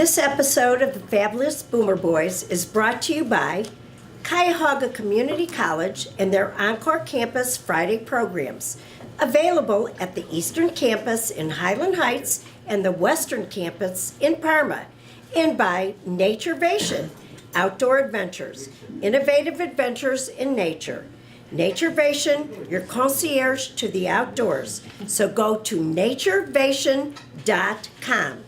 This episode of the Fabulous Boomer Boys is brought to you by Cuyahoga Community College and their Encore Campus Friday programs, available at the Eastern Campus in Highland Heights and the Western Campus in Parma, and by Naturevation, Outdoor Adventures, innovative adventures in nature. Naturevation, your concierge to the outdoors. So go to naturevation.com.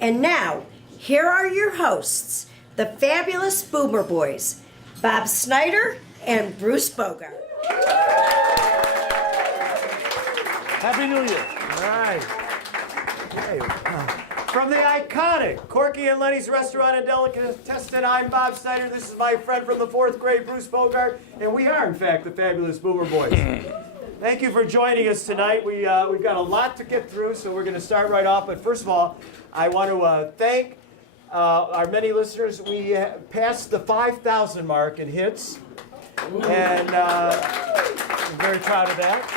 And now, here are your hosts, the Fabulous Boomer Boys, Bob Snyder and Bruce Bogart. Happy New Year. All right. Okay. From the iconic Corky and Lenny's Restaurant and Delicatessen, I'm Bob Snyder. This is my friend from the fourth grade, Bruce Bogart, and we are, in fact, the Fabulous Boomer Boys. Thank you for joining us tonight. We've got a lot to get through, so we're going to start right off. But first of all, I want to thank our many listeners. We passed the 5,000 mark in hits, and I'm very proud of that.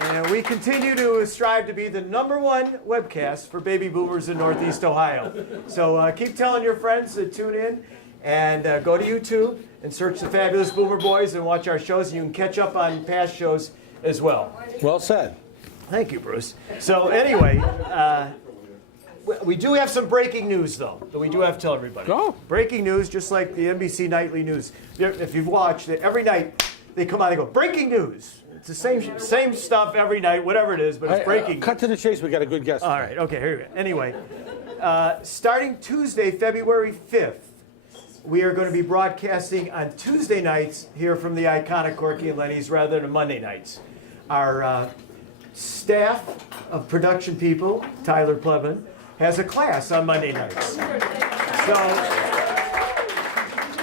And we continue to strive to be the #1 webcast for baby boomers in Northeast Ohio. So keep telling your friends to tune in and go to YouTube and search the Fabulous Boomer Boys and watch our shows. You can catch up on past shows as well. Well said. Thank you, Bruce. So anyway, we do have some breaking news, though, that we do have to tell everybody. Go. Breaking news, just like the NBC Nightly News. If you've watched it, every night they come out and they go, breaking news. It's the same stuff every night, whatever it is, but it's breaking. Cut to the chase. We got a good guest. All right. Okay. Here we go. Anyway, starting Tuesday, February 5th, we are going to be broadcasting on Tuesday nights here from the iconic Corky and Lenny's rather than Monday nights. Our staff of production people, Tyler Plevin, has a class on Monday nights. So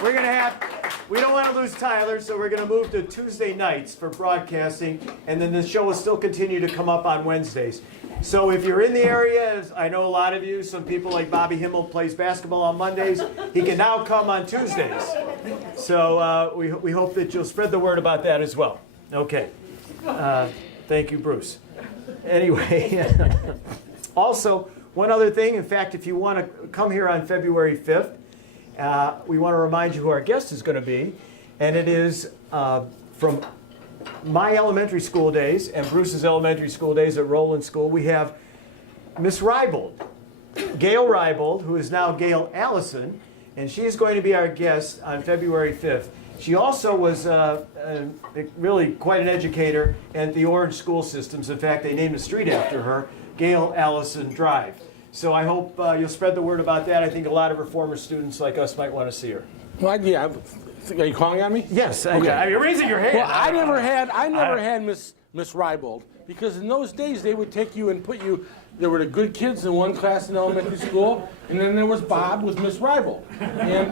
we're going to have. We don't want to lose Tyler, so we're going to move to Tuesday nights for broadcasting, and then the show will still continue to come up on Wednesdays. So if you're in the area, as I know a lot of you, some people like Bobby Himmel plays basketball on Mondays, he can now come on Tuesdays. So we hope that you'll spread the word about that as well. Okay. Thank you, Bruce. Anyway, also, one other thing, in fact, if you want to come here on February 5th, we want to remind you who our guest is going to be, and it is from my elementary school days and Bruce's elementary school days at Roland School. We have Miss Rybold, Gail Rybold, who is now Gail Allison, and she is going to be our guest on February 5th. She also was really quite an educator at the Orange school systems. In fact, they named a street after her, Gail Allison Drive. So I hope you'll spread the word about that. I think a lot of her former students like us might want to see her. Well, yeah. Are you calling on me? Yes. Okay. Yeah, you're raising your hand. Well, I never had Miss Rybold, because in those days they would take you and put you. There were the good kids in one class in elementary school, and then there was Bob with Miss Rybold. And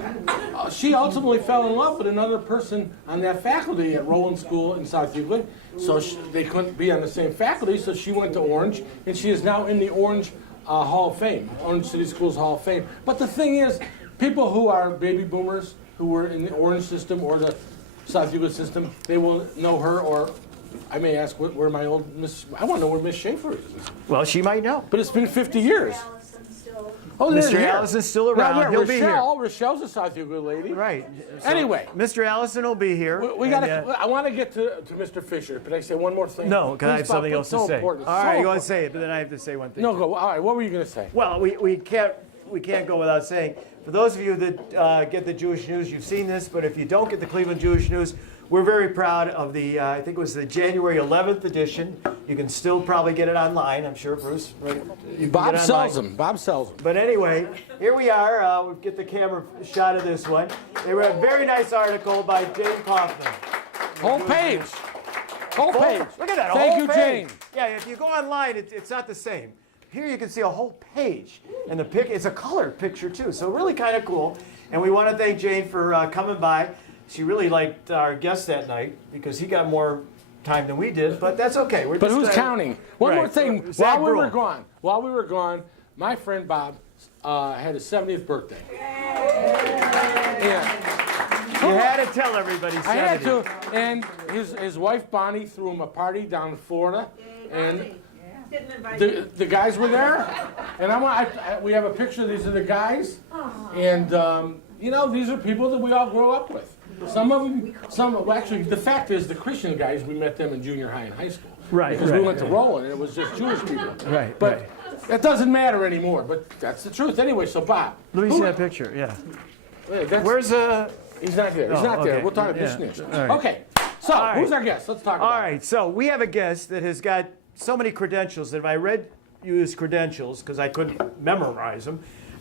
she ultimately fell in love with another person on that faculty at Roland School in South Euclid. So they couldn't be on the same faculty, so she went to Orange, and she is now in the Orange Hall of Fame, Orange City Schools Hall of Fame. But the thing is, people who are baby boomers, who were in the Orange system or the South Euclid system, they will know her, or I may ask where my old Miss, I want to know where Miss Schaefer is. Well, she might know. But it's been 50 years. Oh, Mr. Allison's still around. He'll be here. Rochelle's a South Euclid lady. Right. So anyway. Mr. Allison will be here. I want to get to Mr. Fisher. But I say one more thing? No, because I have something else to say. Important. All right, you want to say it, but then I have to say one thing. No, go. All right, what were you going to say? Well, we can't go without saying, for those of you that get the Jewish News, you've seen this, but if you don't get the Cleveland Jewish News, we're very proud of the, I think it was the January 11th edition. You can still probably get it online, I'm sure, Bruce. Right? Bob sells them. Bob sells them. But anyway, here we are. We'll get the camera shot of this one. They wrote a very nice article by Jane Kaufman. Whole page. Whole page. Look at that, Thank whole you, page. Jane. Yeah, if you go online, it's not the same. Here you can see a whole page, and it's a color picture too, so really kind of cool. And we want to thank Jane for coming by. She really liked our guest that night because he got more time than we did, but that's okay. But who's counting? One more thing. Zach While Brule. we were gone, my friend Bob had his 70th birthday. Yeah. You had to tell everybody 70. I had to, and his wife Bonnie threw him a party down in Florida, and the guys were there. And we have a picture. These are the guys, and you know, these are people that we all grow up with. Some of them, well, actually, the fact is, the Christian guys, we met them in junior high and high school. Right. Because we went to Roland, and it was just Jewish people. Right. But that doesn't matter anymore. But that's the truth anyway. So Bob, Let me see that picture. Yeah. Where's He's not there. He's not there. okay. We'll talk about Yeah. this. All right. Okay. So All right. who's our guest? Let's talk about. All right. So we have a guest that has got so many credentials that if I read you his credentials, because I couldn't memorize them,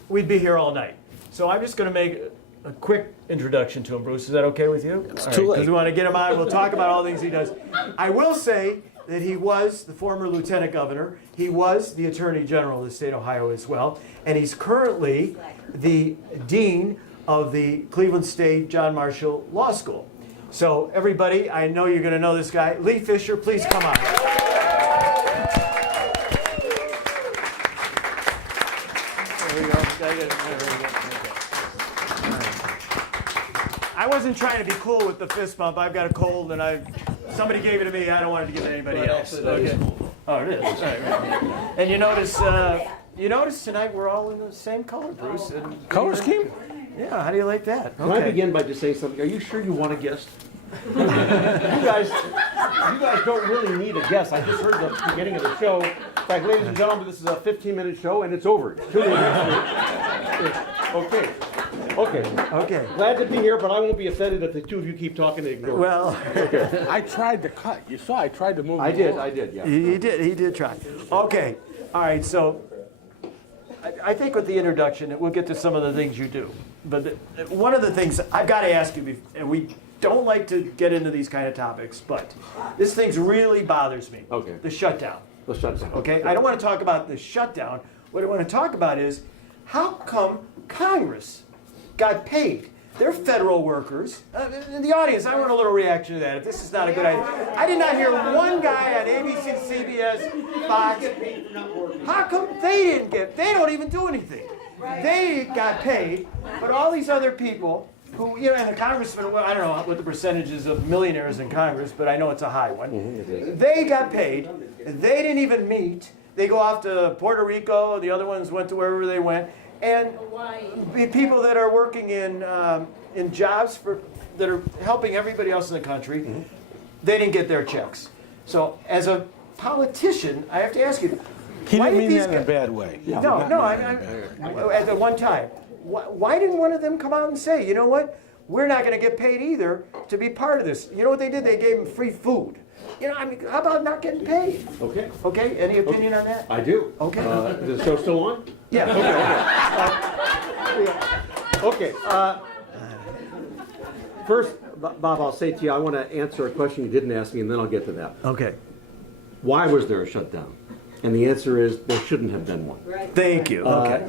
we'd be here all night. So I'm just going to make a quick introduction to him, Bruce. Is that okay with you? It's too late. Because we want to get him on. We'll talk about all the things he does. I will say that he was the former lieutenant governor. He was the attorney general of the state of Ohio as well. And he's currently the dean of the Cleveland State John Marshall Law School. So everybody, I know you're going to know this guy. Lee Fisher, please come on. There we go. I wasn't trying to be cool with the fist bump. I've got a cold, and somebody gave it to me. I don't want it to give it to anybody else. Okay. Oh, it is. All right. And you notice tonight we're all in the same color, Bruce. And Color scheme? yeah. How do you like that? Can I begin by just saying something? Are you sure you want a guest? you guys don't really need a guest. I just heard the beginning of the show. In fact, ladies and gentlemen, this is a 15-minute show, and it's over. Tune in next week. Okay. Okay. Glad to be here, but I won't be offended if the two of you keep talking and ignore. Well, I tried to cut. You saw I tried to move. I the ball. did, yeah. he did try. Okay. All right. So I think with the introduction, we'll get to some of the things you do. But one of the things I've got to ask you, and we don't like to get into these kind of topics, but this thing really bothers me. Okay. The shutdown. Let's shut down. Okay. I don't want to talk about the shutdown. What I want to talk about is how come Congress got paid? They're federal workers. In the audience, I want a little reaction to that. If this is not a good idea. I did not hear one guy on ABC, CBS, Fox. How come they don't even do anything? They got paid, but all these other people who, and the congressman, well, I don't know what the percentages of millionaires in Congress, but I know it's a high one. They got paid. They didn't even meet. They go off to Puerto Rico. The other ones went to wherever they went. And people that are working in jobs that are helping everybody else in the country, they didn't get their checks. So as a politician, I have to ask you, He why didn't did mean these that in a guys- bad way. No, at the one time. Why didn't one of them come out and say, you know what, we're not going to get paid either to be part of this? You know what they did? They gave them free food. How about not getting paid? Okay. Okay, any opinion on that? I do. Okay. Is the show still on? Yeah. Okay. First, Bob, I'll say to you, I want to answer a question you didn't ask me, and then I'll get to that. Okay. Why was there a shutdown? And the answer is there shouldn't have been one. Thank you. Okay.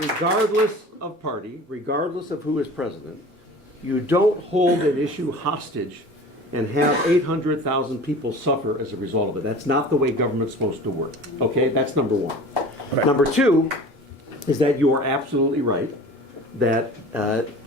Regardless of party, regardless of who is president, you don't hold an issue hostage and have 800,000 people suffer as a result of it. That's not the way government's supposed to work. Okay, that's number one. Right. Number two is that you are absolutely right that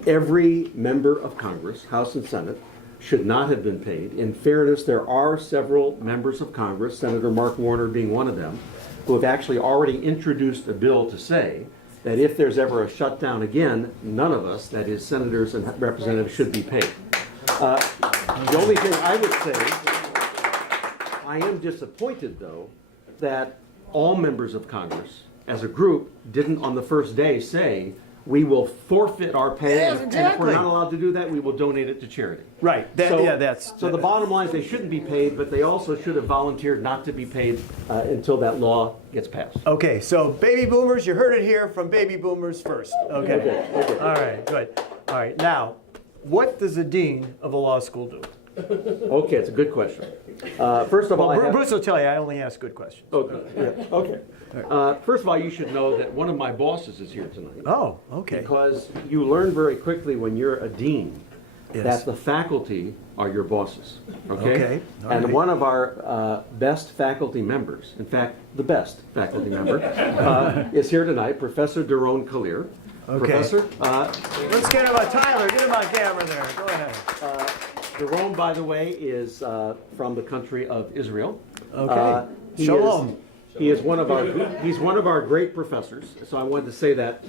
every member of Congress, House and Senate, should not have been paid. In fairness, there are several members of Congress, Senator Mark Warner being one of them, who have actually already introduced a bill to say that if there's ever a shutdown again, none of us, that is senators and representatives, should be paid. The only thing I would say, I am disappointed, though, that all members of Congress, as a group, didn't on the first day say, we will forfeit our pay, Yes, and if exactly. we're not allowed to do that, we will donate it to charity. Right. So the bottom line is they shouldn't be paid, but they also should have volunteered not to be paid until that law gets passed. Okay, so baby boomers, you heard it here from baby boomers first. Okay. All right, good. All right, now, what does a dean of a law school do? Okay, it's a good question. First of all, I have... Bruce will tell you, I only ask good questions. Okay. Yeah, okay. First of all, you should know that one of my bosses is here tonight. Oh, okay. Because you learn very quickly when you're a dean Yes. that the faculty are your bosses. Okay? Okay, all And right. one of our best faculty members, in fact, the best faculty member, is here tonight, Professor Daron Kalir. Okay. Professor, Let's get him on Tyler. Get him on camera there. Go ahead. Jerome, by the way, is from the country of Israel. Okay. He Shalom. He's one of our great professors. So I wanted to say that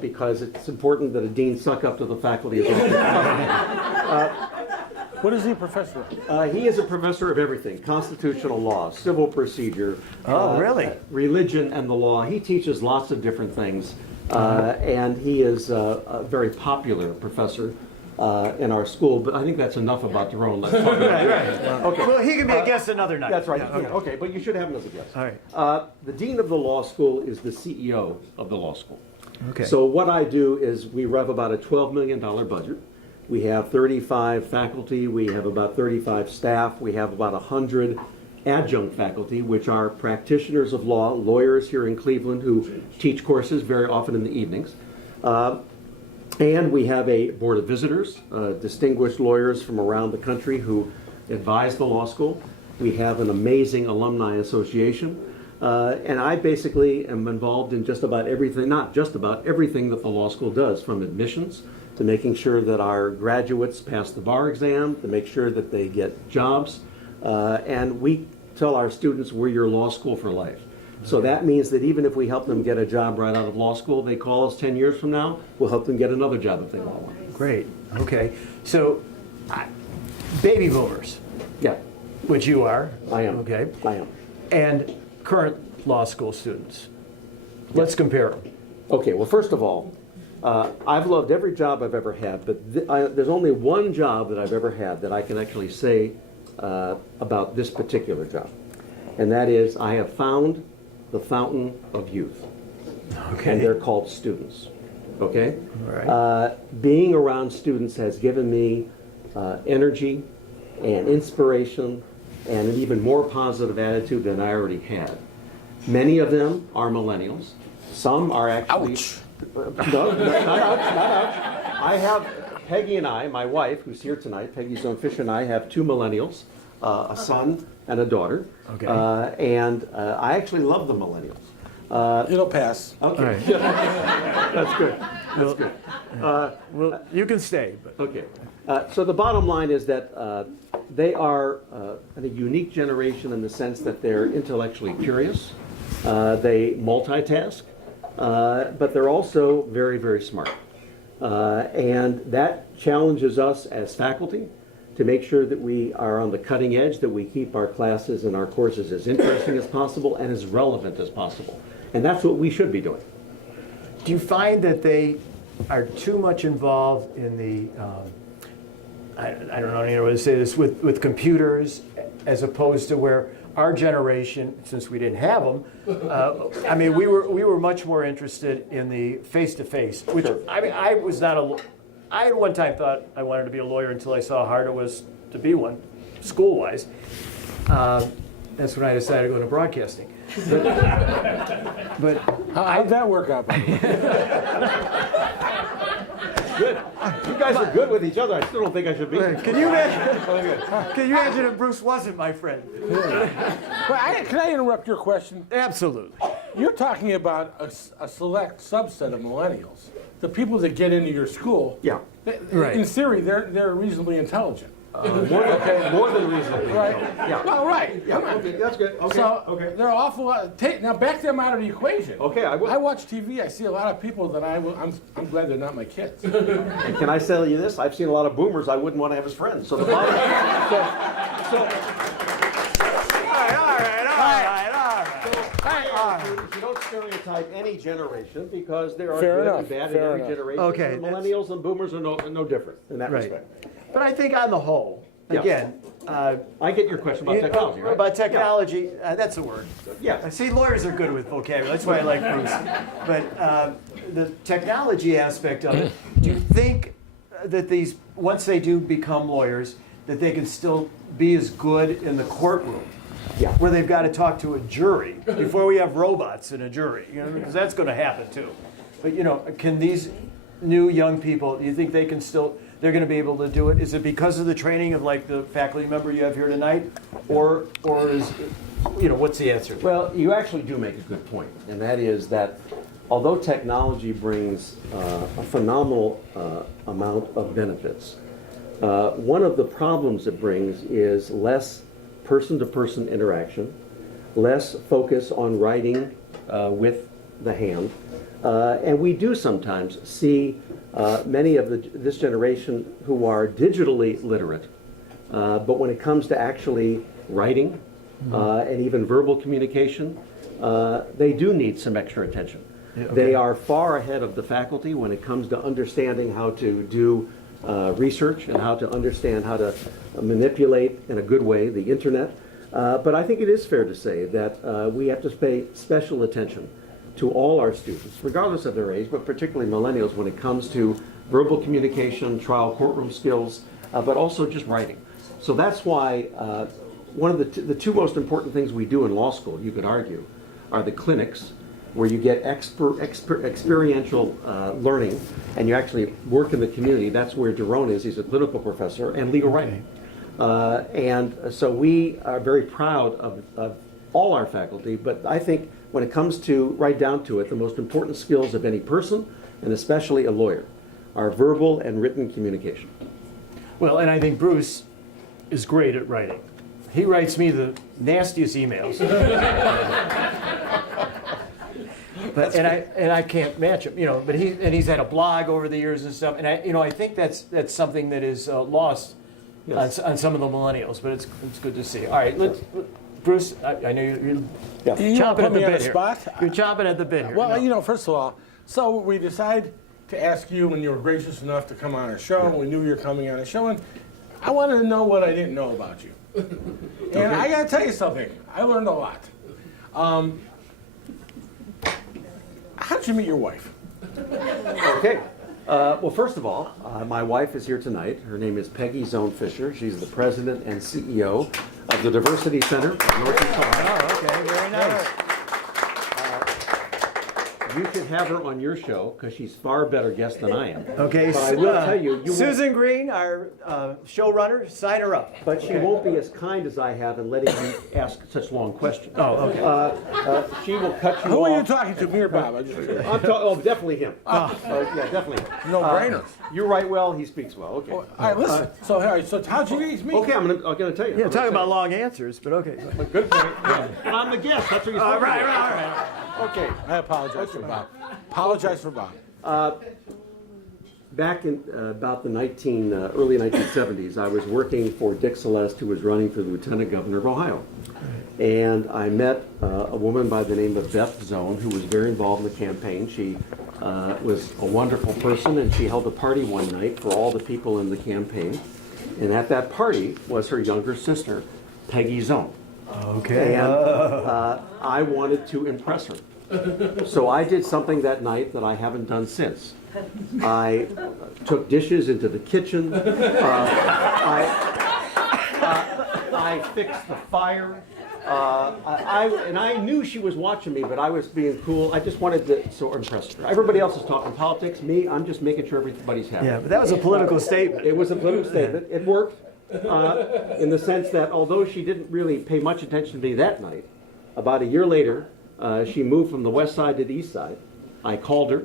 because it's important that a dean suck up to the faculty as well. What is he a professor of? He is a professor of everything: constitutional law, civil procedure, Oh, really? religion and the law. He teaches lots of different things, and he is a very popular professor in our school. But I think that's enough about Jerome. Let's talk about Right. Okay. Well, he can be a guest another night. That's right. Yeah, Okay, but you should have him as a guest. All right. The dean of the law school is the CEO of the law school. Okay. So what I do is we have about a $12 million budget. We have 35 faculty. We have about 35 staff. We have about 100 adjunct faculty, which are practitioners of law, lawyers here in Cleveland who teach courses very often in the evenings. And we have a board of visitors, distinguished lawyers from around the country who advise the law school. We have an amazing alumni association. And I basically am involved in just about everything, not just about everything that the law school does, from admissions to making sure that our graduates pass the bar exam, to make sure that they get jobs. And we tell our students we're your law school for life. So that means that even if we help them get a job right out of law school, they call us 10 years from now, we'll help them get another job if they want one. Great. Okay. So, baby boomers, Yeah, which you are. I am. Okay. I am. And current law school students. Let's compare them. Okay, well, first of all, I've loved every job I've ever had, but there's only one job that I've ever had that I can actually say about this particular job. And that is, I have found the fountain of youth. Okay. And they're called students. Okay? All right. Being around students has given me energy and inspiration and an even more positive attitude than I already had. Many of them are millennials. Some are actually... Ouch. No, not ouch, not ouch. I have, Peggy and I, my wife, who's here tonight, Peggy Zonefish and I have two millennials, a son and a daughter. Okay. And I actually love the millennials. It'll pass. Okay. All right. That's good. That's good. Well, you can stay. But. Okay. So the bottom line is that they are a unique generation in the sense that they're intellectually curious. They multitask, but they're also very, very smart. And that challenges us as faculty to make sure that we are on the cutting edge, that we keep our classes and our courses as interesting as possible and as relevant as possible. And that's what we should be doing. Do you find that they are too much involved in the, I don't know how to say this, with computers, as opposed to where our generation, since we didn't have them, I mean, we were much more interested in the face-to-face, which, Sure. I mean, I at one time thought I wanted to be a lawyer until I saw how hard it was to be one, school-wise. That's when I decided to go into broadcasting. But How'd that work out? Good. You guys are good with each other. I still don't think I should be here. can you imagine if Bruce wasn't my friend? Can I interrupt your question? Absolutely. You're talking about a select subset of millennials, the people that get into your school. Yeah. Right. In theory, they're reasonably intelligent. More than reasonably. Right? Yeah. Well, right. Yeah, okay, that's good. Okay. So Okay. there are awful lot. Now back them out of the equation. Okay, I will. I watch TV. I see a lot of people that I'm glad they're not my kids. Can I tell you this? I've seen a lot of boomers I wouldn't want to have as friends. So the bottom. You don't stereotype any generation because there are Fair good enough, and bad in fair every enough. generation. Okay, And millennials and boomers are no different in that Right. respect. But I think on the whole, Yeah. again, I get your question about technology, right? about technology, that's a word. Yeah. See, lawyers are good with vocabulary. That's why I like Bruce. But the technology aspect of it, do you think that these, once they do become lawyers, that they can still be as good in the courtroom? Yeah. Where they've got to talk to a jury before we have robots in a jury, you know, because that's going to happen too. But you know, can these new young people, do you think they can still, they're going to be able to do it? Is it because of the training of like the faculty member you have here tonight, or is, you know, what's the answer? Well, you actually do make a good point, and that is that although technology brings a phenomenal amount of benefits, One of the problems it brings is less person-to-person interaction, less focus on writing with the hand. And we do sometimes see many of this generation who are digitally literate, but when it comes to actually writing and even verbal communication, they do need some extra attention. Yeah, okay. They are far ahead of the faculty when it comes to understanding how to do research and how to understand how to manipulate in a good way the internet. But I think it is fair to say that we have to pay special attention to all our students, regardless of their age, but particularly millennials, when it comes to verbal communication, trial courtroom skills, but also just writing. So that's why one of the two most important things we do in law school, you could argue, are the clinics, where you get experiential learning, and you actually work in the community. That's where Jerome is. He's a clinical professor, and legal writing. And so we are very proud of all our faculty, but I think when it comes to, right down to it, the most important skills of any person, and especially a lawyer, are verbal and written communication. Well, and I think Bruce is great at writing. He writes me the nastiest emails. But, and I can't match him, you know. But he's had a blog over the years and stuff. And I think that's something that is lost on some of the millennials. But it's good to see. All right, Bruce. I know you're chomping at the bit here. You're chomping at the bit here. Well, first of all, so we decided to ask you, and you were gracious enough to come on our show. And we knew you were coming on a show, and I wanted to know what I didn't know about you. And I got to tell you something. I learned a lot. How'd you meet your wife? Okay. Well, first of all, my wife is here tonight. Her name is Peggy Zone Fisher. She's the president and CEO of the Diversity Center of Northeast Ohio. Oh, okay, very nice. You should have her on your show because she's far better guest than I am. Okay, But I will tell you, Susan Green, our showrunner, sign her up. but she won't be as kind as I have in letting you ask such long questions. Oh, okay. She will cut you off. Who are you talking to, me or Bob? Definitely him. Yeah, definitely. No brainer. You write well, he speaks well. Okay. All right, listen. So how'd you meet me? Okay, I'm gonna tell you. Yeah, talking about long answers, but okay. Good point. Yeah. And I'm the guest. That's what you're supposed to do. Right. Okay. I apologize for Bob. Apologize for Bob. Back in about the early 1970s, I was working for Dick Celeste, who was running for lieutenant governor of Ohio. And I met a woman by the name of Beth Zone, who was very involved in the campaign. She was a wonderful person, and she held a party one night for all the people in the campaign. And at that party was her younger sister, Peggy Zone. Okay. And I wanted to impress her. So I did something that night that I haven't done since. I took dishes into the kitchen. I fixed the fire. I knew she was watching me, but I was being cool. I just wanted to sort of impress her. Everybody else is talking politics. Me, I'm just making sure everybody's happy. Yeah, but that was a political statement. It was a political statement. It worked in the sense that although she didn't really pay much attention to me that night, about a year later, she moved from the west side to the east side. I called her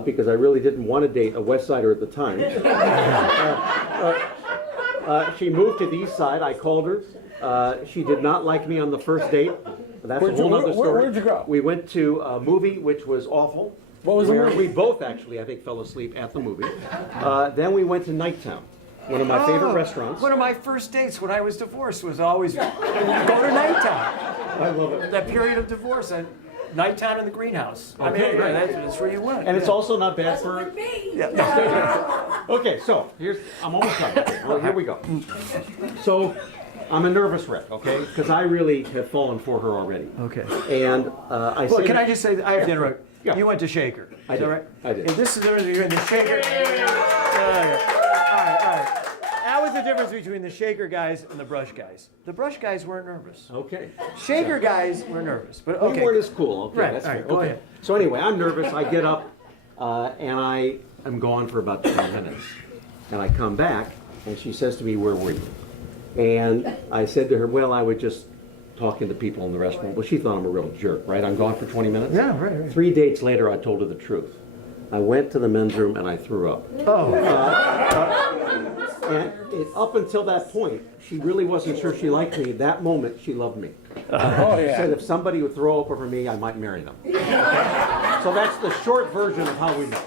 because I really didn't want to date a west sider at the time. She moved to the east side. I called her. She did not like me on the first date. That's a whole other story. Where'd you go? We went to a movie which was awful. What was the movie? We both actually, I think, fell asleep at the movie. Then we went to Nighttown, one of my favorite restaurants. One of my first dates when I was divorced was always go to Nighttown. I love it. That period of divorce, and Nighttown in the greenhouse. I mean, Okay, right. that's where you went. And it's also not bad for. Okay, so I'm almost done. Okay, well, here we go. So I'm a nervous wreck, okay, because I really have fallen for her already. Okay. And I Well, say. can I just say, I have to interrupt. Yeah. You went to Shaker. I Is did. that right? I did. And this is the difference between the Shaker. All right. That was the difference between the Shaker guys and the Brush guys. The Brush guys weren't nervous. Okay. Shaker guys were nervous, but You okay. weren't as cool. Okay, Right, that's all right, fair. go Okay. ahead. So anyway, I'm nervous. I get up and I am gone for about 10 minutes. And I come back and she says to me, "Where were you?" And I said to her, "Well, I was just talking to people in the restaurant." Well, she thought I'm a real jerk, right? I'm gone for 20 minutes. Yeah, right. 3 dates later, I told her the truth. I went to the men's room and I threw up. Oh, up until that point, she really wasn't sure she liked me. That moment, she loved me. Oh, She yeah. said if somebody would throw up over me, I might marry them. So that's the short version of how we met.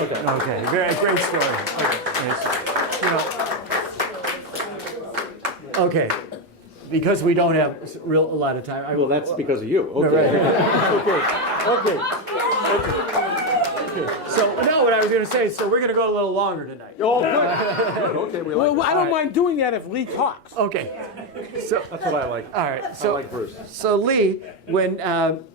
Okay. Okay, very great story. Okay, okay. Because we don't have a lot of time. Well, that's because of you. Okay. Okay. So no, what I was going to say. So we're going to go a little longer tonight. Oh, good. Okay, we like Well, I that. don't mind doing that if Lee talks. Okay. So That's what I like. all right. I So like Bruce. So Lee, when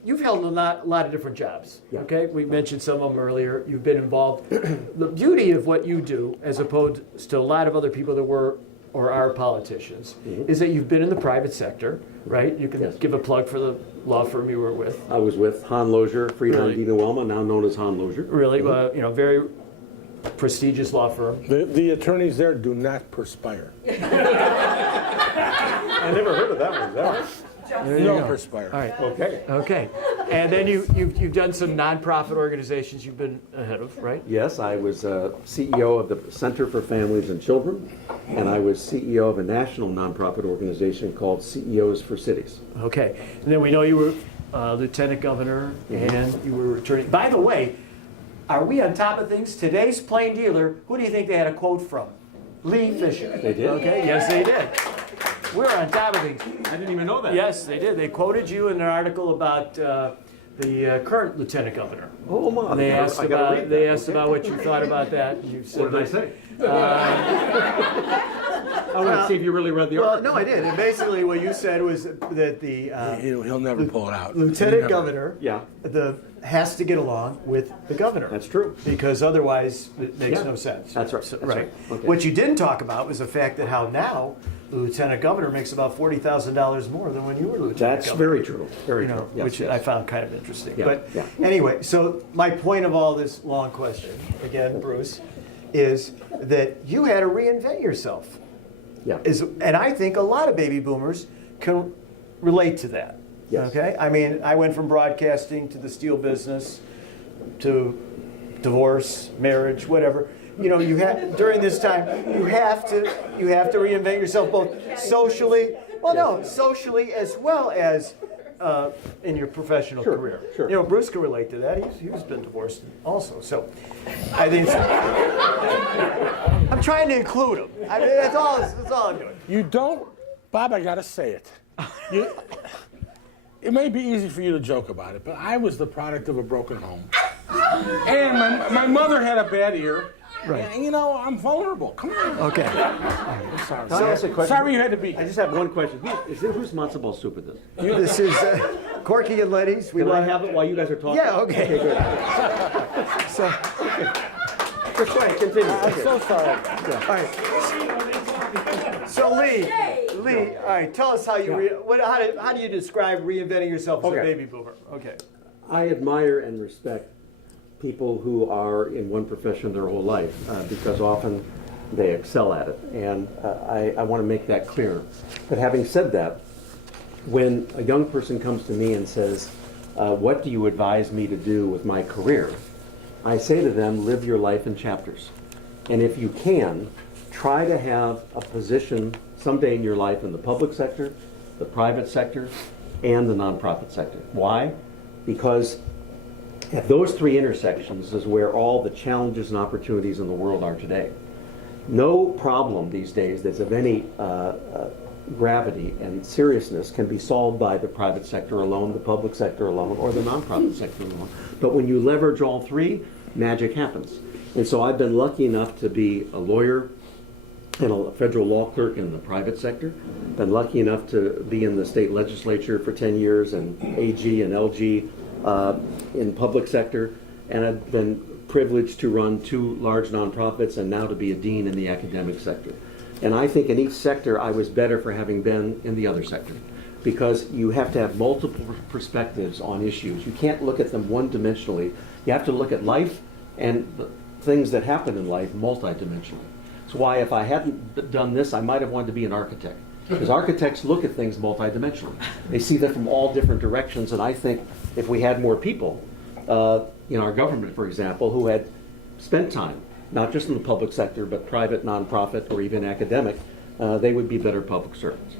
you've held a lot of different jobs, Yeah. okay? We mentioned some of them earlier. You've been involved. The beauty of what you do, as opposed to a lot of other people that were or are politicians, is that you've been in the private sector, right? You can Yes. give a plug for the law firm you were with. I was with Han Lozier, Friedman Really? D. Nuelma, now known as Han Lozier. Really, very prestigious law firm. The attorneys there do not perspire. I never heard of that one. Is that right? There you No go. perspire. All right. Okay. Okay. And then you've done some nonprofit organizations you've been ahead of, right? Yes, I was CEO of the Center for Families and Children, and I was CEO of a national nonprofit organization called CEOs for Cities. Okay. And then we know you were lieutenant governor and you were attorney. By the way, are we on top of things? Today's Plain Dealer, who do you think they had a quote from? Lee Fisher. They did? Okay. Yes, they did. We're on top of things. I didn't even know that. Yes, they did. They quoted you in an article about the current lieutenant governor. Oh, my. They asked I gotta about read they that. asked Okay. about what you thought about that. And you said What did I that- say? I want to see if you really read the Well, article. no, I did. And basically, what you said was that the He'll never pull it out. lieutenant Never. governor Yeah, has to get along with the governor. that's true. Because otherwise, it makes Yeah. no sense. That's right. So- That's right. right. Okay. What you didn't talk about was the fact that how now the lieutenant governor makes about $40,000 more than when you were lieutenant That's governor. very true. Very You know, true. Yes, which yes. I found kind of interesting. Yeah, But yeah. anyway, so my point of all this long question, again, Bruce, is that you had to reinvent yourself. Yeah. And I think a lot of baby boomers can relate to that. Yes. Okay? I mean, I went from broadcasting to the steel business to divorce, marriage, whatever. You know, you have during this time you have to reinvent yourself both socially, socially as well as in your professional Sure, career. sure. You know, Bruce can relate to that. He's been divorced also. So I think I'm trying to include him. I mean, that's all I'm doing. You don't, Bob, I gotta say it. It may be easy for you to joke about it, but I was the product of a broken home. And my mother had a bad ear. Right. And, you know, I'm vulnerable. Come on. Okay. I'm sorry. Can I ask a question? Sorry you had to be. I just have one question. Who's matzo ball soup with this? This is Corky and Letty's. Can I have it while you guys are talking? Yeah, okay. Okay, good. So, Just go ahead, continue. I'm Okay. so sorry. all right. So Lee, all right. Tell us how you how do you describe reinventing yourself as a Okay. baby boomer? Okay. I admire and respect people who are in one profession their whole life because often they excel at it. And I want to make that clear. But having said that, when a young person comes to me and says, what do you advise me to do with my career? I say to them, live your life in chapters. And if you can, try to have a position someday in your life in the public sector, the private sector, and the nonprofit sector. Why? Because at those three intersections is where all the challenges and opportunities in the world are today. No problem these days that's of any gravity and seriousness can be solved by the private sector alone, the public sector alone, or the nonprofit sector alone. But when you leverage all three, magic happens. And so I've been lucky enough to be a lawyer and a federal law clerk in the private sector. Been lucky enough to be in the state legislature for 10 years and AG and LG in public sector. And I've been privileged to run 2 large nonprofits and now to be a dean in the academic sector. And I think in each sector I was better for having been in the other sector because you have to have multiple perspectives on issues. You can't look at them one-dimensionally. You have to look at life and the things that happen in life multidimensionally. That's why if I hadn't done this, I might have wanted to be an architect. Because architects look at things multidimensionally. They see them from all different directions, and I think if we had more people in our government, for example, who had spent time not just in the public sector, but private, nonprofit, or even academic, they would be better public servants.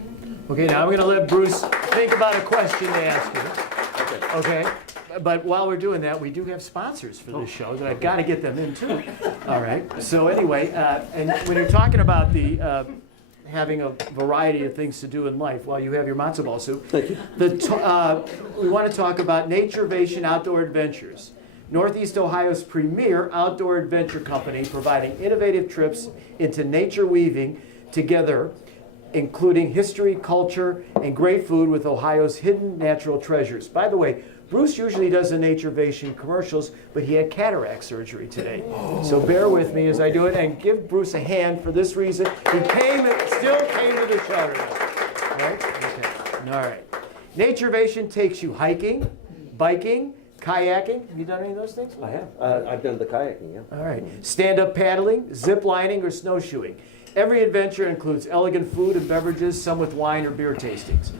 Okay, now I'm going to let Bruce think about a question to ask you. Okay? But while we're doing that, we do have sponsors for this show that I've got to get them in too. All right. So anyway, and when you're talking about the having a variety of things to do in life while you have your matzo ball soup, Thank you. we want to talk about Naturevation Outdoor Adventures, Northeast Ohio's premier outdoor adventure company, providing innovative trips into nature weaving together, including history, culture, and great food with Ohio's hidden natural treasures. By the way, Bruce usually does the Naturevation commercials, but he had cataract surgery today. So bear with me as I do it, and give Bruce a hand for this reason. He still came to the show today. Right? Okay. All right. Naturevation takes you hiking, biking, kayaking. Have you done any of those things? I have. I've done the kayaking, yeah. All right. Stand-up paddling, zip lining, or snowshoeing. Every adventure includes elegant food and beverages, some with wine or beer tastings.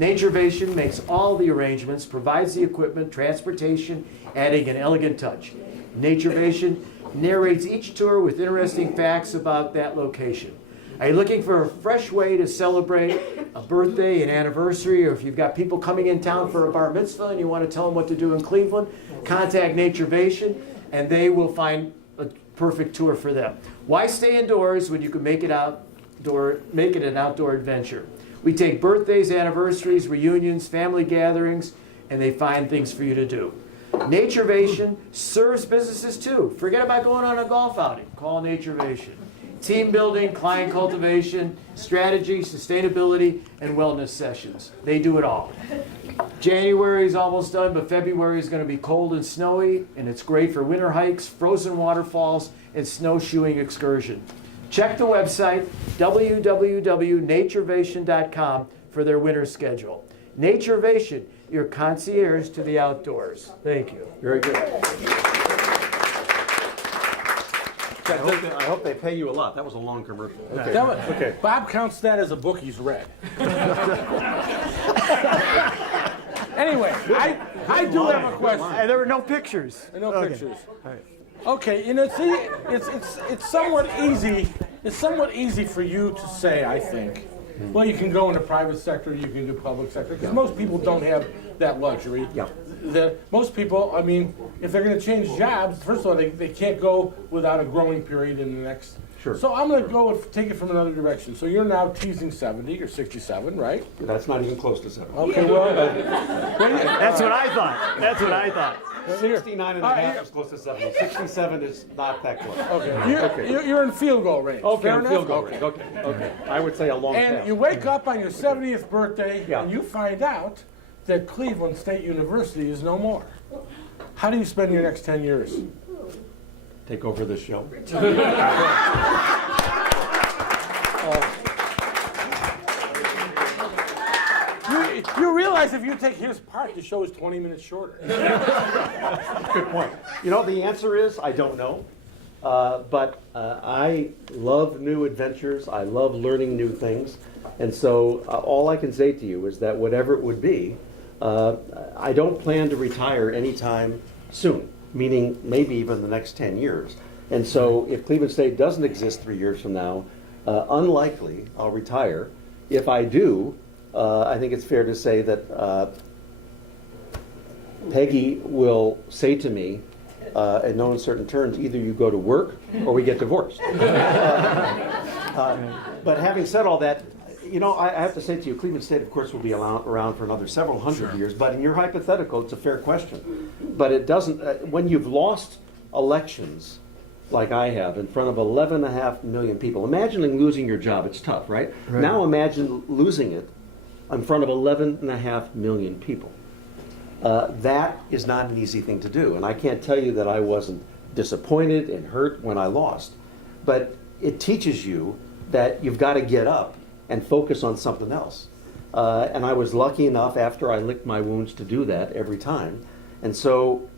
Naturevation makes all the arrangements, provides the equipment, transportation, adding an elegant touch. Naturevation narrates each tour with interesting facts about that location. Are you looking for a fresh way to celebrate a birthday, an anniversary, or if you've got people coming in town for a bar mitzvah and you want to tell them what to do in Cleveland, contact Naturevation and they will find a perfect tour for them. Why stay indoors when you can make it an outdoor adventure? We take birthdays, anniversaries, reunions, family gatherings, and they find things for you to do. Naturevation serves businesses too. Forget about going on a golf outing. Call Naturevation. Team building, client cultivation, strategy, sustainability, and wellness sessions. They do it all. January is almost done, but February is going to be cold and snowy, and it's great for winter hikes, frozen waterfalls, and snowshoeing excursion. Check the website, www.naturevation.com, for their winter schedule. Naturevation, your concierge to the outdoors. Thank you. Very good. I hope they pay you a lot. That was a long commercial. Okay. Okay. Bob counts that as a book he's read. Anyway, I do have a question. And there were no pictures. No pictures. Okay, see, it's somewhat easy. It's somewhat easy for you to say, I think. Well, you can go in the private sector, you can do public sector, because most people don't have that luxury. Yeah. Most people, I mean, if they're going to change jobs, first of all, they can't go without a growing period in the next. Sure. So I'm going to take it from another direction. So you're now teasing 70 or 67, right? That's not even close to 70. Okay, well, That's what I thought. That's what I thought. 69 and a half is close to 70. 67 is not that close. Okay, you're in field goal range. Okay, Fair enough? field goal range. Okay. I would say a long And pass. you wake up on your 70th birthday Yeah. and you find out that Cleveland State University is no more. How do you spend your next 10 years? Take over this show. You realize if you take his part, the show is 20 minutes shorter. Good point. You know, the answer is I don't know. But I love new adventures. I love learning new things. And so all I can say to you is that whatever it would be, I don't plan to retire anytime soon, meaning maybe even the next 10 years. And so if Cleveland State doesn't exist 3 years from now, unlikely I'll retire. If I do, I think it's fair to say that Peggy will say to me, in no uncertain terms, either you go to work or we get divorced. But having said all that, you know, I have to say to you, Cleveland State, of course, will be around for another several hundred years. But in your hypothetical, it's a fair question. But it doesn't, when you've lost elections like I have in front of 11.5 million people, imagining losing your job, it's tough, right? Now imagine losing it in front of 11.5 million people. That is not an easy thing to do. And I can't tell you that I wasn't disappointed and hurt when I lost. But it teaches you that you've got to get up and focus on something else. And I was lucky enough after I licked my wounds to do that every time. And so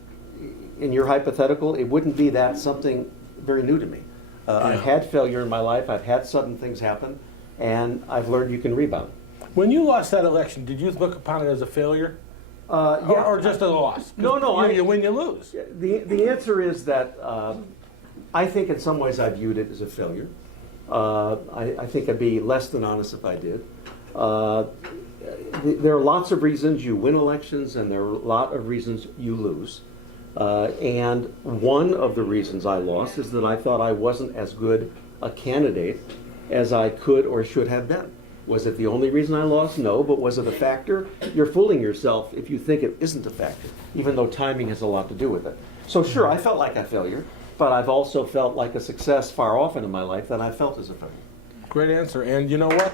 in your hypothetical, it wouldn't be that something very new to me. I've had failure in my life. I've had sudden things happen. And I've learned you can rebound. When you lost that election, did you look upon it as a failure? Yeah, or just a loss? No, You win, you lose. The answer is that I think in some ways I viewed it as a failure. I think I'd be less than honest if I did. There are lots of reasons you win elections, and there are a lot of reasons you lose. And one of the reasons I lost is that I thought I wasn't as good a candidate as I could or should have been. Was it the only reason I lost? No, but was it a factor? You're fooling yourself if you think it isn't a factor, even though timing has a lot to do with it. So sure, I felt like a failure, but I've also felt like a success far often in my life that I felt as a failure. Great answer. And you know what?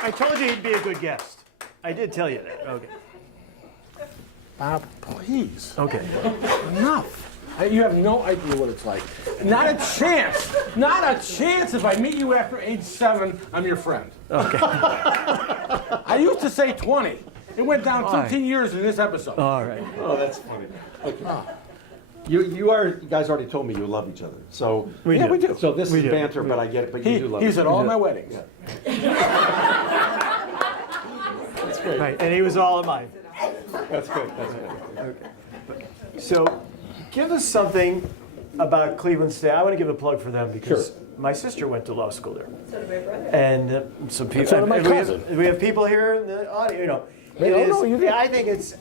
I told you he'd be a good guest. I did tell you that. Okay. Bob, please. Okay. Enough. You have no idea what it's like. Not a chance. Not a chance if I meet you after age 7, I'm your friend. Okay. I used to say 20. It went down 13 years in this episode. All right. Oh, that's funny. Okay. You guys already told me you love each other. So We do. So this We is do. banter, but I get it. But you do love. He's each at other. all my weddings. That's great. Right, and he was all of mine. That's good. That's good. So, give us something about Cleveland State. I want to give a plug for them because Sure. my sister went to law school there. So did my brother. And some people. So did my and cousin. we have people here in the audience. You know, I think it's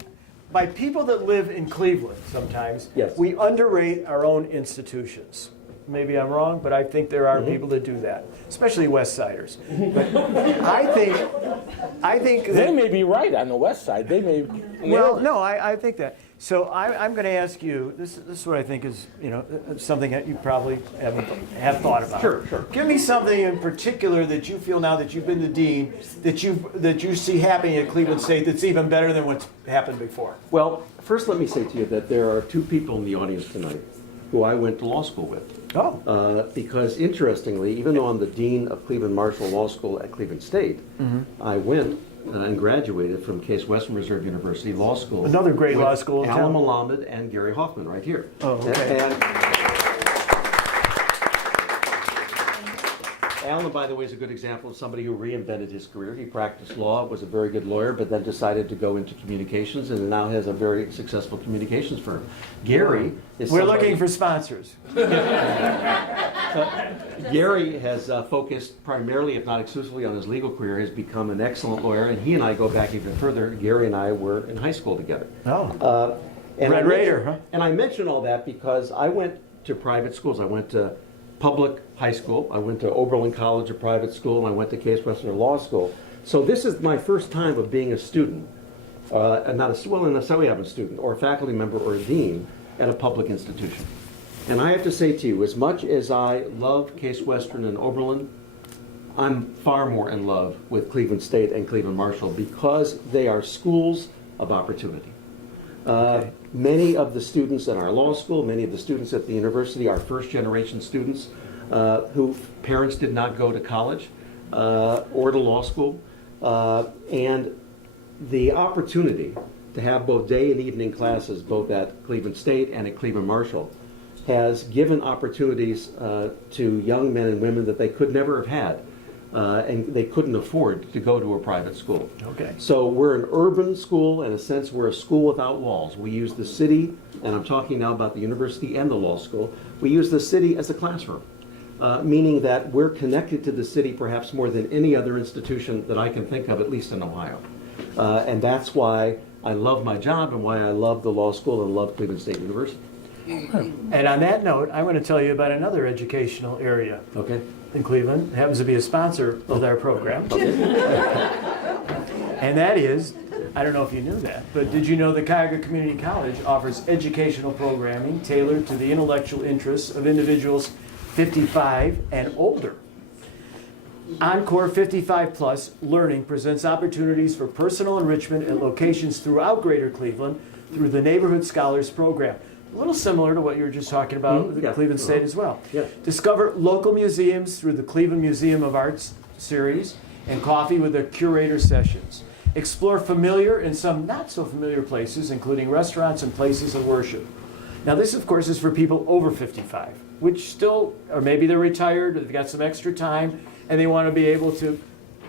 by people that live in Cleveland. Sometimes Yes. we underrate our own institutions. Maybe I'm wrong, but I think there are people that do that, especially West Siders. But I think They that, may be right on the west side. They may. well, no, I think that. So I'm going to ask you. This is what I think is, something that you probably have thought about. Sure. Give me something in particular that you feel now that you've been the dean that you see happening at Cleveland State that's even better than what's happened before. Well, first let me say to you that there are 2 people in the audience tonight who I went to law school with. Oh. Because interestingly, even though I'm the dean of Cleveland Marshall Law School at Cleveland State, I went and graduated from Case Western Reserve University Law School. Another great with law school in Alan town. Melamed and Gary Hoffman right here. Oh, okay. And Alan, by the way, is a good example of somebody who reinvented his career. He practiced law, was a very good lawyer, but then decided to go into communications and now has a very successful communications firm. Gary is We're somebody- looking for sponsors. Gary has focused primarily, if not exclusively, on his legal career, has become an excellent lawyer, and he and I go back even further. Gary and I were in high school together. Oh. And Red I Raider, mention- huh? And I mention all that because I went to private schools. I went to public high school, I went to Oberlin College, a private school, and I went to Case Western Law School. So this is my first time of being a student, and not necessarily a student, or a faculty member, or a dean at a public institution. And I have to say to you, as much as I love Case Western and Oberlin, I'm far more in love with Cleveland State and Cleveland Marshall because they are schools of opportunity. Many of the students in our law school, many of the students at the university are first-generation students who parents did not go to college or to law school. And the opportunity to have both day and evening classes, both at Cleveland State and at Cleveland Marshall, has given opportunities to young men and women that they could never have had. And they couldn't afford to go to a private school. Okay. So we're an urban school. In a sense, we're a school without walls. We use the city, and I'm talking now about the university and the law school, we use the city as a classroom, meaning that we're connected to the city perhaps more than any other institution that I can think of, at least in Ohio. And that's why I love my job and why I love the law school and love Cleveland State University. And on that note, I'm going to tell you about another educational area Okay? in Cleveland. It happens to be a sponsor of our program. And that is, I don't know if you knew that, but did you know that Cuyahoga Community College offers educational programming tailored to the intellectual interests of individuals 55 and older? Encore 55 Plus Learning presents opportunities for personal enrichment at locations throughout Greater Cleveland through the Neighborhood Scholars Program. A little similar to what you were just talking about with yeah. Cleveland State as well. Yeah. Discover local museums through the Cleveland Museum of Arts series and coffee with the curator sessions. Explore familiar and some not so familiar places, including restaurants and places of worship. Now this, of course, is for people over 55, which still, or maybe they're retired, or they've got some extra time, and they want to be able to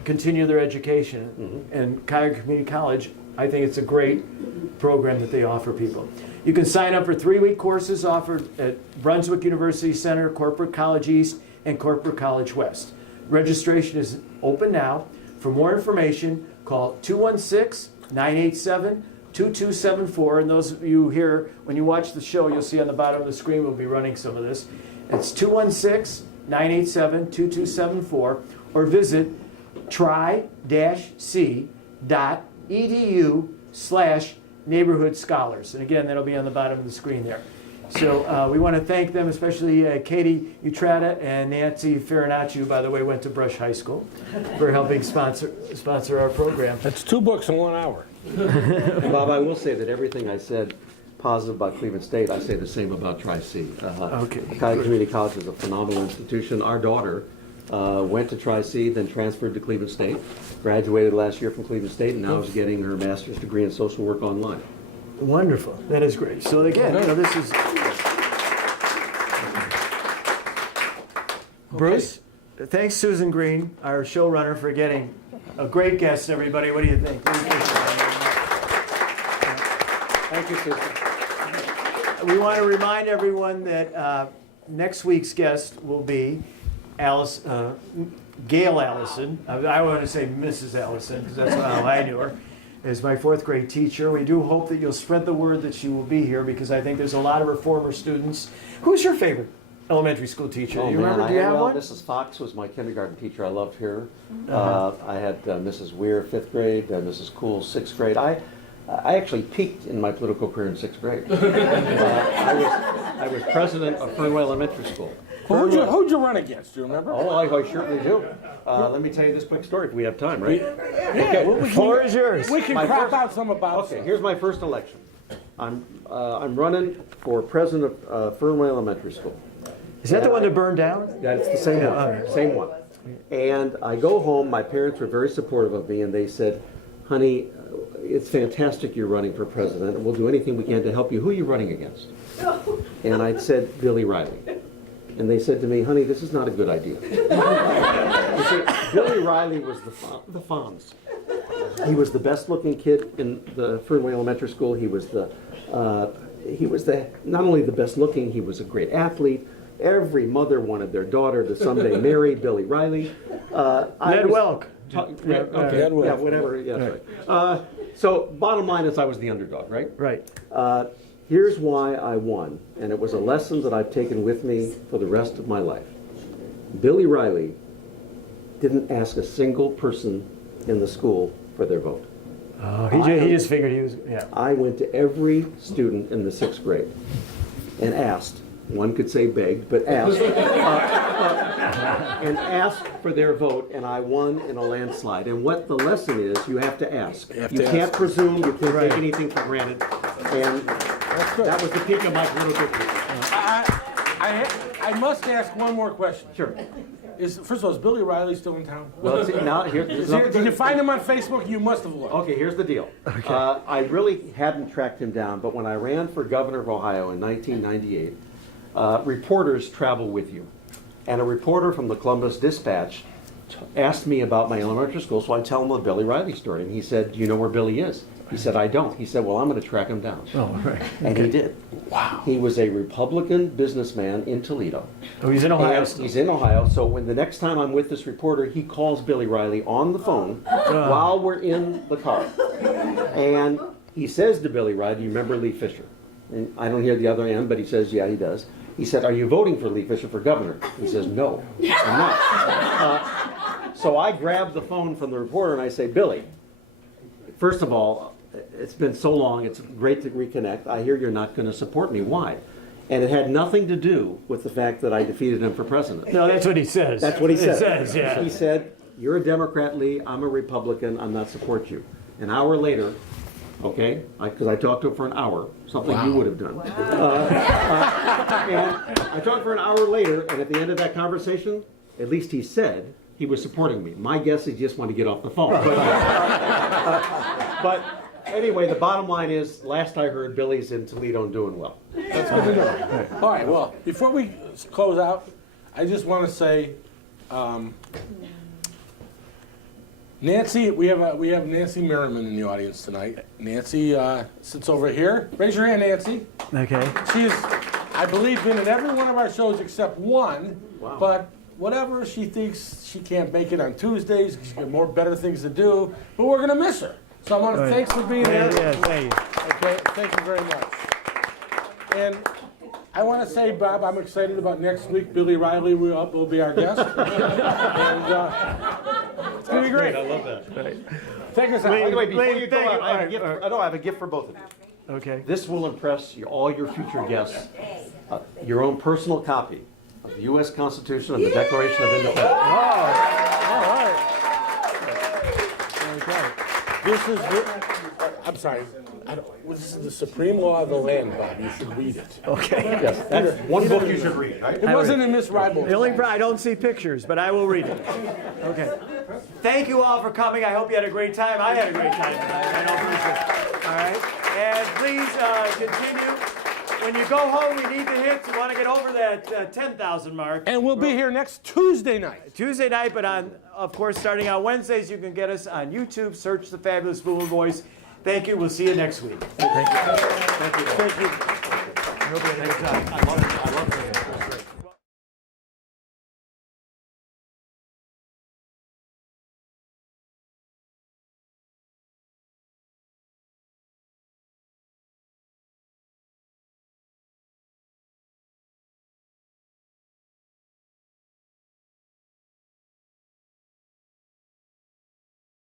continue their education. And Cuyahoga Community College, I think it's a great program that they offer people. You can sign up for 3-week courses offered at Brunswick University Center, Corporate College East, and Corporate College West. Registration is open now. For more information, call 216-987-2274. And those of you here, when you watch the show, you'll see on the bottom of the screen we'll be running some of this. It's 216-987-2274, or visit tri-c.edu/neighborhood scholars. And again, that'll be on the bottom of the screen there. So we want to thank them, especially Katie Utrata and Nancy Farinacci, by the way, went to Brush High School, for helping sponsor our program. That's 2 books in 1 hour. And Bob, I will say that everything I said positive about Cleveland State, I say the same about Tri-C. Okay. Cuyahoga Community College is a phenomenal institution. Our daughter went to Tri-C, then transferred to Cleveland State, graduated last year from Cleveland State, and now is getting her master's degree in social work online. Wonderful. That is great. So again, this is Bruce. Thanks, Susan Green, our showrunner, for getting a great guest. Everybody, what do you think? Thank you, Susan. We want to remind everyone that next week's guest will be Gail Allison. I want to say Mrs. Allison because that's how I knew her. Is my 4th grade teacher. We do hope that you'll spread the word that she will be here because I think there's a lot of her former students. Who's your favorite elementary school teacher? Oh, You man, remember? Do you have one? Mrs. Fox was my kindergarten teacher. I loved her. I had Mrs. Weir, 5th grade, Mrs. Cool, 6th grade. I actually peaked in my political career in 6th grade. I was president of Fernway Elementary School. Who'd you run against? Do you remember? Oh, I certainly do. Let me tell you this quick story if we have time, right? Yeah, The floor is yours. We can My crop first- out some about Okay, some. here's my first election. I'm running for president of Fernway Elementary School. Is that the one that burned down? That's the same Yeah, one. all right. Same one. And I go home. My parents were very supportive of me, and they said, "Honey, it's fantastic you're running for president, and we'll do anything we can to help you. Who are you running against?" And I said, "Billy Riley." And they said to me, "Honey, this is not a good idea." You see, Billy Riley was the Fonz. He was the best-looking kid in the Fernway Elementary School. He was not only the best-looking, he was a great athlete. Every mother wanted their daughter to someday marry Billy Riley. Ned Welk. Ned Welk. Yeah, whatever. Yeah, right. So bottom line is I was the underdog, right? Right. Here's why I won, and it was a lesson that I've taken with me for the rest of my life. Billy Riley didn't ask a single person in the school for their vote. Oh, he just figured he was, yeah. I went to every student in the 6th grade and asked, one could say begged, but asked, and asked for their vote, and I won in a landslide. And what the lesson is, you have to ask. You can't presume, you can't take anything for granted. And that was the peak of my political career. I must ask one more question. Sure. First of all, is Billy Riley still in town? Well, see, now Did you find him on Facebook? You must have looked. Okay, here's the deal. I really hadn't tracked him down, but when I ran for governor of Ohio in 1998, reporters travel with you. And a reporter from the Columbus Dispatch asked me about my elementary school, so I tell him the Billy Riley story. And he said, "Do you know where Billy is?" He said, "I don't." He said, "Well, I'm going to track him down." Oh, right. And he did. Wow. He was a Republican businessman in Toledo. Oh, he's in Ohio And still. he's in Ohio, so when the next time I'm with this reporter, he calls Billy Riley on the phone while we're in the car. And he says to Billy Riley, "Do you remember Lee Fisher?" And I don't hear the other end, but he says, "Yeah, he does." He said, "Are you voting for Lee Fisher for governor?" He says, "No, I'm not." So I grab the phone from the reporter and I say, "Billy, first of all, it's been so long, it's great to reconnect. I hear you're not going to support me. Why?" And it had nothing to do with the fact that I defeated him for president. No, that's what he says. That's what he said. It says, yeah. He said, "You're a Democrat, Lee. I'm a Republican. I'm not support you." An hour later, okay, because I talked to him for an hour, something you would have done. And I talked for an hour later, and at the end of that conversation, at least he said he was supporting me. My guess is he just wanted to get off the phone. But anyway, the bottom line is, last I heard, Billy's in Toledo and doing well. That's good to know. All right, well, before we close out, I just want to say, Nancy, we have Nancy Merriman in the audience tonight. Nancy sits over here. Raise your hand, Nancy. Okay. She's, I believe, been in every one of our shows except one. Wow. But whatever, she thinks she can't make it on Tuesdays. She's got more better things to do. But we're gonna miss her. So I want to thanks for being here. Yeah, thank you. Okay, thank you very much. And I want to say, Bob, I'm excited about next week. Billy Riley will be our guest. And it's going to be great. I love that. Take us out. By the way, before you go thank out, you. I have a gift for both of you. Okay. This will impress all your future guests. Your own personal copy of the U.S. Constitution and the Declaration of Independence. All right. Okay. This is, I'm sorry. This is the supreme law of the land, Bob. You should read it. Okay. Yes, that's one book you should read, right? It wasn't in Miss Ribald's. The only I don't see pictures, but I will read it. Okay. Thank you all for coming. I hope you had a great time. I had a great time tonight. I know for sure. All right. And please continue. When you go home, we need the hits. You want to get over that 10,000 mark. And we'll be here next Tuesday night. Tuesday night, but of course, starting on Wednesdays, you can get us on YouTube. Search the Fabulous Boomer Boys. Thank you. We'll see you next week. Thank you. Thank you. I hope you had a good time.